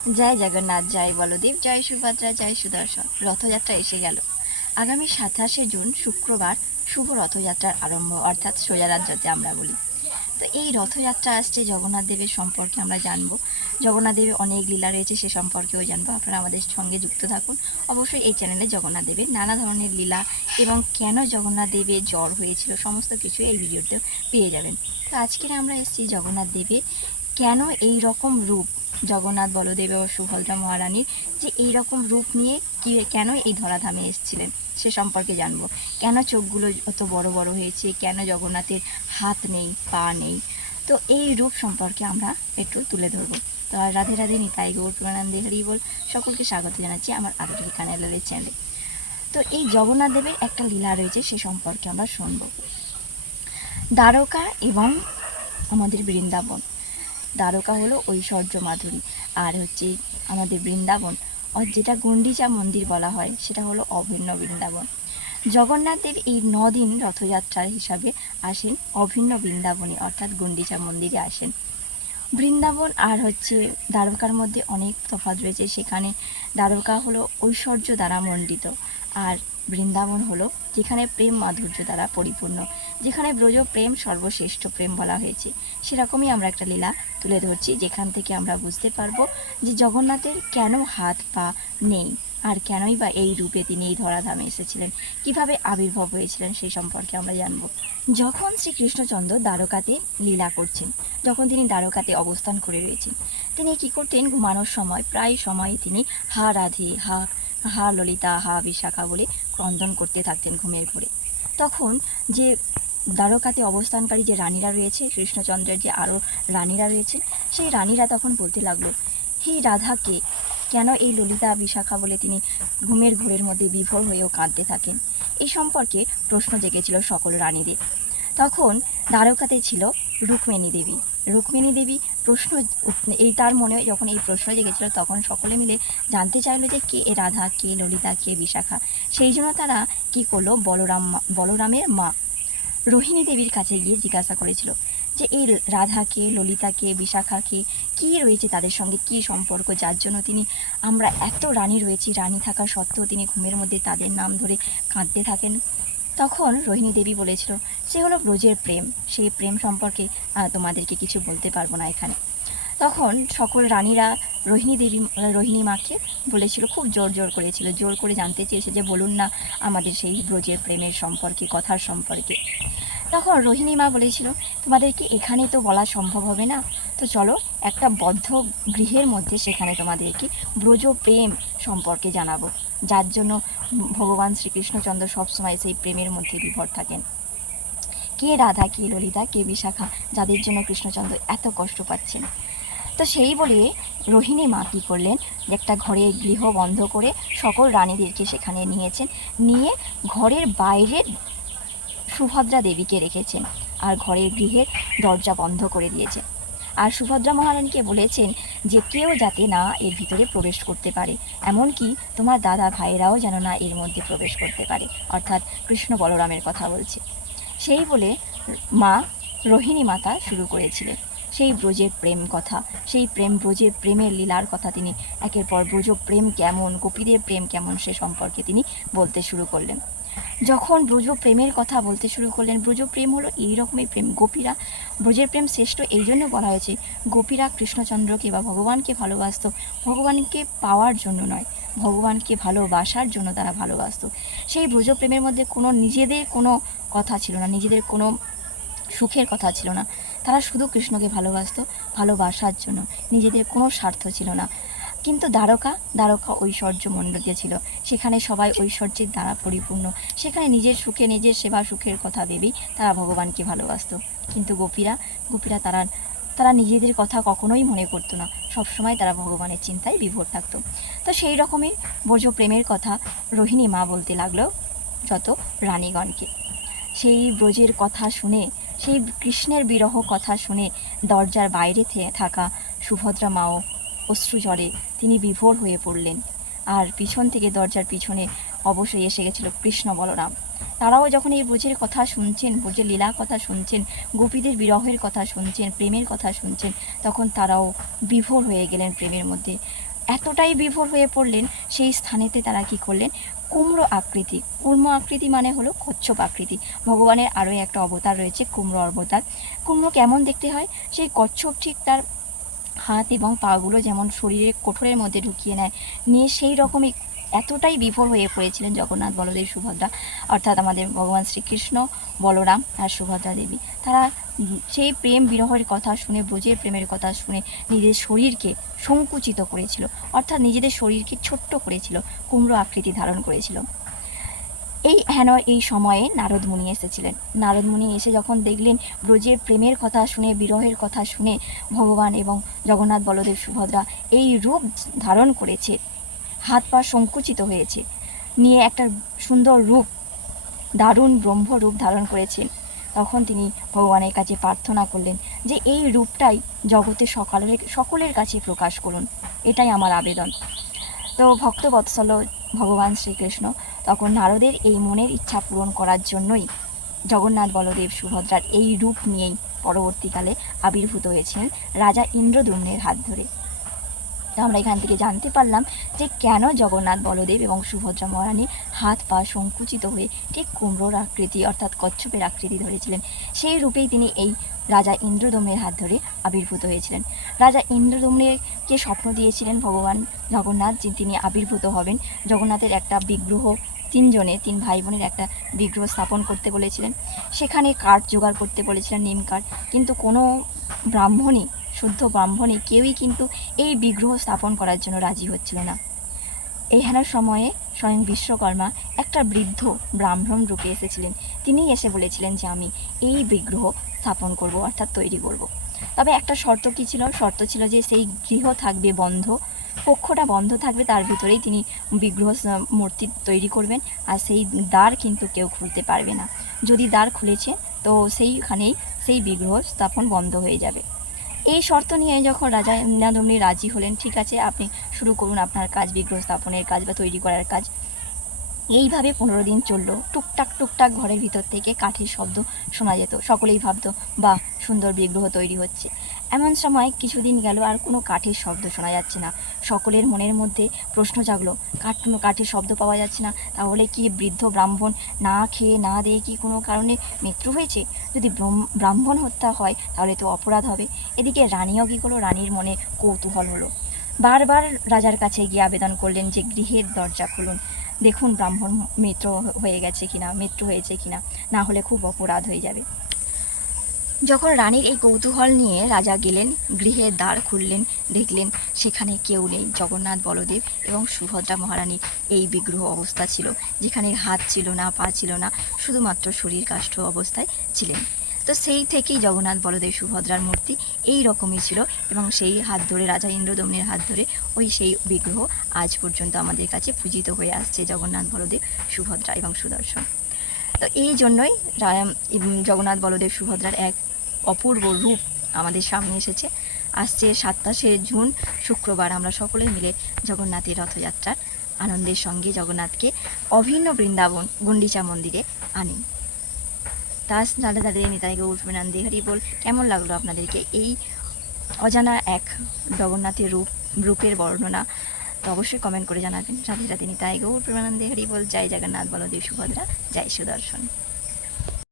জয় জগন্নাথ, জয় বলদেব, জয় সুভদ্রা, জয় সুদর্শন। রথযাত্রা এসে গেল। আগামী 27শে জুন শুক্রবার শুভ রথযাত্রার আরম্ভ, অর্থাৎ সোজারাত যাতে আমরা বলি। তো এই রথযাত্রা আসছে, জগন্নাথ দেবের সম্পর্কে আমরা জানবো। জগন্নাথ দেবের অনেক লীলা রয়েছে, সে সম্পর্কেও জানবো। আপনারা আমাদের সঙ্গে যুক্ত থাকুন। অবশ্যই এই চ্যানেলে জগন্নাথ দেবের নানা ধরনের লীলা এবং কেন জগন্নাথ দেবের জ্বর হয়েছিল সমস্ত কিছু এই ভিডিওতে পেয়ে যাবেন। তো আজকের আমরা এসেছি জগন্নাথ দেবের কেন এই রকম রূপ, জগন্নাথ, বলদেব ও সুভদ্রা মহারানীর যে এই রকম রূপ নিয়ে কেন এই ধরাধামে এসেছিলেন সে সম্পর্কে জানবো। কেন চোখগুলো অত বড় বড় হয়েছে, কেন জগন্নাথের হাত নেই, পা নেই। তো এই রূপ সম্পর্কে আমরা একটু তুলে ধরবো। তো আর রাধে রাধে, নিতাই গৌর প্রেমানন্দে হরি বল। সকলকে স্বাগত জানাচ্ছি আমার আরতি কানালের চ্যানেলে। তো এই জগন্নাথ দেবের একটা লীলা রয়েছে, সে সম্পর্কে আমরা শুনবো। দ্বারকা এবং আমাদের বৃন্দাবন। দ্বারকা হলো ঐশ্বর্য মাধুরী, আর হচ্ছে আমাদের বৃন্দাবন, যেটা গুন্ডিচা মন্দির বলা হয়, সেটা হলো অভিন্ন বৃন্দাবন। জগন্নাথ দেব এই 9 দিন রথযাত্রার হিসাবে আসেন অভিন্ন বৃন্দাবনে, অর্থাৎ গুন্ডিচা মন্দিরে আসেন। বৃন্দাবন আর হচ্ছে দ্বারকার মধ্যে অনেক তফাৎ রয়েছে। সেখানে দ্বারকা হলো ঐশ্বর্য দ্বারা মণ্ডিত, আর বৃন্দাবন হলো যেখানে প্রেম মাধুর্য দ্বারা পরিপূর্ণ, যেখানে ব্রজ প্রেম সর্বশ্রেষ্ঠ প্রেম বলা হয়েছে। সেরকমই আমরা একটা লীলা তুলে ধরছি, যেখান থেকে আমরা বুঝতে পারবো যে জগন্নাথের কেন হাত পা নেই, আর কেনই বা এই রূপে তিনি এই ধরাধামে এসেছিলেন, কিভাবে আবির্ভাব হয়েছিলেন সেই সম্পর্কে আমরা জানব। যখন শ্রীকৃষ্ণচন্দ্র দ্বারকাতে লীলা করছেন, যখন তিনি দ্বারকাতে অবস্থান করে রয়েছেন, তিনি কী করতেন, ঘুমানোর সময় প্রায় সময়ে তিনি হা রাধে, হা হা ললিতা, হা বিশাখা বলে ক্রন্দন করতে থাকতেন ঘুমের ঘোরে। তখন যে দ্বারকাতে অবস্থানকারী যে রানীরা রয়েছে, কৃষ্ণচন্দ্রের যে আরও রানীরা রয়েছে, সেই রানীরা তখন বলতে লাগলো, হে রাধাকে কেন এই ললিতা বিশাখা বলে তিনি ঘুমের ঘোরের মধ্যে বিভোর হয়েও কাঁদতে থাকেন। এই সম্পর্কে প্রশ্ন জেগেছিল সকল রানীদের। তখন দ্বারকাতে ছিল রুক্মিণী দেবী। রুক্মিণী দেবী প্রশ্ন, এই তার মনে যখন এই প্রশ্ন জেগেছিল, তখন সকলে মিলে জানতে চাইলো যে কে এ রাধা, কে ললিতা, কে বিশাখা। সেই জন্য তারা কী করলো, বলরামের মা রোহিণী দেবীর কাছে গিয়ে জিজ্ঞাসা করেছিল যে এই রাধাকে, ললিতাকে, বিশাখাকে কী রয়েছে তাদের সঙ্গে, কী সম্পর্ক, যার জন্য তিনি, আমরা এত রানী রয়েছি, রানী থাকা সত্ত্বেও তিনি ঘুমের মধ্যে তাদের নাম ধরে কাঁদতে থাকেন। তখন রোহিণী দেবী বলেছিল, সে হলো ব্রজের প্রেম, সেই প্রেম সম্পর্কে তোমাদেরকে কিছু বলতে পারবো না এখানে। তখন সকল রানীরা রোহিণী মাকে বলেছিল, খুব জোর করেছিল, জোর করে জানতে চেয়েছে যে বলুন না আমাদের সেই ব্রজের প্রেমের সম্পর্কে, কথার সম্পর্কে। তখন রোহিণী মা বলেছিল, তোমাদেরকে এখানে তো বলা সম্ভব হবে না, তো চলো একটা বদ্ধ গৃহের মধ্যে সেখানে তোমাদেরকে ব্রজ প্রেম সম্পর্কে জানাবো, যার জন্য ভগবান শ্রীকৃষ্ণচন্দ্র সবসময় সেই প্রেমের মধ্যে বিভোর থাকেন। কে রাধা, কে ললিতা, কে বিশাখা, যাদের জন্য কৃষ্ণচন্দ্র এত কষ্ট পাচ্ছেন। তো সেই বলে রোহিণী মা কী করলেন, একটা ঘরে গৃহ বন্ধ করে সকল রানীদেরকে সেখানে নিয়েছেন, নিয়ে ঘরের বাইরে সুভদ্রা দেবীকে রেখেছেন, আর ঘরের গৃহের দরজা বন্ধ করে দিয়েছেন। আর সুভদ্রা মহারানীকে বলেছেন যে কেউ যাতে না এর ভিতরে প্রবেশ করতে পারে, এমনকি তোমার দাদা ভাইরাও যেন না এর মধ্যে প্রবেশ করতে পারে, অর্থাৎ কৃষ্ণ বলরামের কথা বলছে। সেই বলে মা রোহিণী মাতা শুরু করেছিলেন সেই ব্রজের প্রেম কথা, সেই ব্রজের প্রেমের লীলার কথা। তিনি একের পর ব্রজ প্রেম কেমন, গোপীদের প্রেম কেমন, সে সম্পর্কে তিনি বলতে শুরু করলেন। যখন ব্রজ প্রেমের কথা বলতে শুরু করলেন, ব্রজ প্রেম হলো এই রকমের প্রেম, গোপীরা, ব্রজের প্রেম শ্রেষ্ঠ এই জন্য বলা হয়েছে, গোপীরা কৃষ্ণচন্দ্রকে বা ভগবানকে ভালোবাসত, ভগবানকে পাওয়ার জন্য নয়, ভগবানকে ভালোবাসার জন্য তারা ভালোবাসত। সেই ব্রজ প্রেমের মধ্যে কোনো নিজেদের কোনো কথা ছিল না, নিজেদের কোনো সুখের কথা ছিল না, তারা শুধু কৃষ্ণকে ভালোবাসত ভালোবাসার জন্য, নিজেদের কোনো স্বার্থ ছিল না। কিন্তু দ্বারকা ঐশ্বর্য মণ্ডিত ছিল, সেখানে সবাই ঐশ্বর্যের দ্বারা পরিপূর্ণ, সেখানে নিজের সুখে, নিজের সেবা সুখের কথা ভেবেই তারা ভগবানকে ভালোবাসত। কিন্তু গোপীরা তারা নিজেদের কথা কখনোই মনে করতো না, সবসময় তারা ভগবানের চিন্তায় বিভোর থাকতো। তো সেই রকমের ব্রজ প্রেমের কথা রোহিণী মা বলতে লাগলো যত রানীগণকে। সেই ব্রজের কথা শুনে, সেই কৃষ্ণের বিরহ কথা শুনে দরজার বাইরে থাকা সুভদ্রা মাও অশ্রুজলে তিনি বিভোর হয়ে পড়লেন। আর পিছন থেকে, দরজার পিছনে অবশ্যই এসে গেছিল কৃষ্ণ বলরাম। তারাও যখন এই ব্রজের কথা শুনছেন, ব্রজের লীলা কথা শুনছেন, গোপীদের বিরহের কথা শুনছেন, প্রেমের কথা শুনছেন, তখন তারাও বিভোর হয়ে গেলেন প্রেমের মধ্যে। এতটাই বিভোর হয়ে পড়লেন, সেই স্থানেতে তারা কি করলেন, কুমড়ো আকৃতি, মানে হলো কচ্ছপ আকৃতি। ভগবানের আরও একটা অবতার রয়েছে, কুমড়ো অবতার। কুমড়ো কেমন দেখতে হয়, সেই কচ্ছপ ঠিক তার হাত এবং পাগুলো যেমন শরীরের কোঠরের মধ্যে ঢুকিয়ে নেয়, নিয়ে সেই রকমই এতটাই বিভোর হয়ে পড়েছিলেন জগন্নাথ, বলদেব, সুভদ্রা, অর্থাৎ আমাদের ভগবান শ্রীকৃষ্ণ, বলরাম আর সুভদ্রা দেবী। তারা সেই প্রেম বিরহের কথা শুনে, ব্রজের প্রেমের কথা শুনে নিজের শরীরকে সংকুচিত করেছিল, অর্থাৎ নিজেদের শরীরকে ছোট্ট করেছিল, কুমড়ো আকৃতি ধারণ করেছিল। এই সময়ে নারদ মুনি এসেছিলেন। নারদ মুনি এসে যখন দেখলেন ব্রজের প্রেমের কথা শুনে, বিরহের কথা শুনে ভগবান এবং জগন্নাথ, বলদেব, সুভদ্রা এই রূপ ধারণ করেছে, হাত পা সংকুচিত হয়েছে, নিয়ে একটা সুন্দর রূপ, দারুণ ব্রহ্মরূপ ধারণ করেছেন, তখন তিনি ভগবানের কাছে প্রার্থনা করলেন যে এই রূপটাই জগতে সকলের কাছে প্রকাশ করুন, এটাই আমার আবেদন। তো ভক্তবৎসল ভগবান শ্রীকৃষ্ণ তখন নারদের এই মনের ইচ্ছা পূরণ করার জন্যই জগন্নাথ, বলদেব, সুভদ্রার এই রূপ নিয়েই পরবর্তীকালে আবির্ভূত হয়েছিলেন রাজা ইন্দ্রদ্যুম্নের হাত ধরে। তো আমরা এখান থেকে জানতে পারলাম যে কেন জগন্নাথ, বলদেব এবং সুভদ্রা মহারানীর হাত পা সংকুচিত হয়ে ঠিক কুমড়োর আকৃতি অর্থাৎ কচ্ছপের আকৃতি ধরেছিলেন। সেই রূপেই তিনি এই রাজা ইন্দ্রদ্যুম্নের হাত ধরে আবির্ভূত হয়েছিলেন। রাজা ইন্দ্রদ্যুম্নকে স্বপ্ন দিয়েছিলেন ভগবান জগন্নাথ যে তিনি আবির্ভূত হবেন। জগন্নাথের একটা বিগ্রহ, তিন ভাই বোনের একটা বিগ্রহ স্থাপন করতে বলেছিলেন। সেখানে কাঠ জোগাড় করতে বলেছিলেন, নিম কাঠ, কিন্তু কোনো ব্রাহ্মণই, শুদ্ধ ব্রাহ্মণই কেউই কিন্তু এই বিগ্রহ স্থাপন করার জন্য রাজি হচ্ছিল না। এইখানের সময়ে স্বয়ং বিশ্বকর্মা একটা বৃদ্ধ ব্রাহ্মণ রূপে এসেছিলেন। তিনি এসে বলেছিলেন যে আমি এই বিগ্রহ স্থাপন করব, অর্থাৎ তৈরি করব। তবে একটা শর্ত কী ছিল? শর্ত ছিল যে সেই গৃহ থাকবে বন্ধ, কক্ষটা বন্ধ থাকবে, তার ভিতরেই তিনি বিগ্রহ মূর্তি তৈরি করবেন, আর সেই দ্বার কিন্তু কেউ খুলতে পারবে না। যদি দ্বার খুলেছে তো সেইখানেই সেই বিগ্রহ স্থাপন বন্ধ হয়ে যাবে। এই শর্ত নিয়ে যখন রাজা ইন্দ্রদ্যুম্ন রাজি হলেন, ঠিক আছে আপনি শুরু করুন আপনার কাজ, বিগ্রহ স্থাপনের কাজ বা তৈরি করার কাজ। এইভাবে 15 দিন চললো। টুকটাক ঘরের ভিতর থেকে কাঠের শব্দ শোনা যেত। সকলেই ভাবতো বাহ, সুন্দর বিগ্রহ তৈরি হচ্ছে। এমন সময় কিছুদিন গেল, আর কোনো কাঠের শব্দ শোনা যাচ্ছে না। সকলের মনের মধ্যে প্রশ্ন জাগলো, কাঠের শব্দ পাওয়া যাচ্ছে না, তাহলে কি বৃদ্ধ ব্রাহ্মণ না খেয়ে না দিয়ে কি কোনো কারণে মৃত্যু হয়েছে? যদি ব্রাহ্মণ হত্যা হয় তাহলে তো অপরাধ হবে। এদিকে রানীও কী করলো, রানীর মনে কৌতূহল হলো। বারবার রাজার কাছে গিয়ে আবেদন করলেন যে গৃহের দরজা খুলুন, দেখুন ব্রাহ্মণ মৃত্যু হয়েছে কিনা, না হলে খুব অপরাধ হয়ে যাবে। যখন রানীর এই কৌতূহল নিয়ে রাজা গেলেন, গৃহের দ্বার খুললেন, দেখলেন সেখানে কেউ নেই। জগন্নাথ, বলদেব এবং সুভদ্রা মহারানীর এই বিগ্রহ অবস্থা ছিল, যেখানে হাত ছিল না, পা ছিল না, শুধুমাত্র শরীর কাষ্ঠ অবস্থায় ছিলেন। তো সেই থেকেই জগন্নাথ, বলদেব, সুভদ্রার মূর্তি এই রকমই ছিল, এবং সেই হাত ধরে, রাজা ইন্দ্রদ্যুম্নের হাত ধরে সেই বিগ্রহ আজ পর্যন্ত আমাদের কাছে পূজিত হয়ে আসছে, জগন্নাথ, বলদেব, সুভদ্রা এবং সুদর্শন। তো এই জন্যই জগন্নাথ, বলদেব, সুভদ্রার এক অপূর্ব রূপ আমাদের সামনে এসেছে। আসছে 27শে জুন শুক্রবার আমরা সকলে মিলে জগন্নাথের রথযাত্রার আনন্দের সঙ্গে জগন্নাথকে অভিন্ন বৃন্দাবন গুন্ডিচা মন্দিরে আনি। তার দাদা দাদা নিতাই গৌর প্রেমানন্দে হরি বল। কেমন লাগলো আপনাদেরকে এই অজানা এক জগন্নাথের রূপের বর্ণনা? তো অবশ্যই কমেন্ট করে জানাবেন। রাধে রাধে, নিতাই গৌর প্রেমানন্দে হরি বল। জয় জগন্নাথ, বলদেব, সুভদ্রা, জয় সুদর্শন।